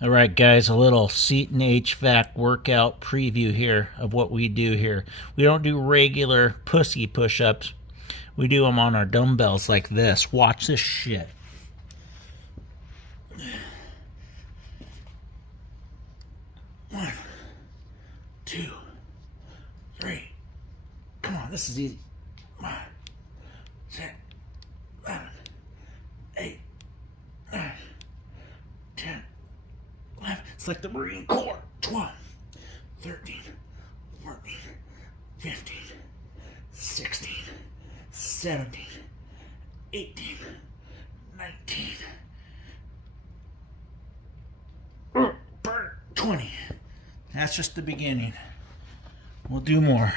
All right, guys, a little Seton HVAC workout preview here of what we do here. We don't do regular pussy push-ups. We do them on our dumbbells like this. Watch this shit. One, two, three. Come on, this is easy. 5, 6, 7, 8, 9, 10. It's like the Marine Corps. 12, 13, 14, 15, 16, 17, 18, 19, 20. That's just the beginning. We'll do more.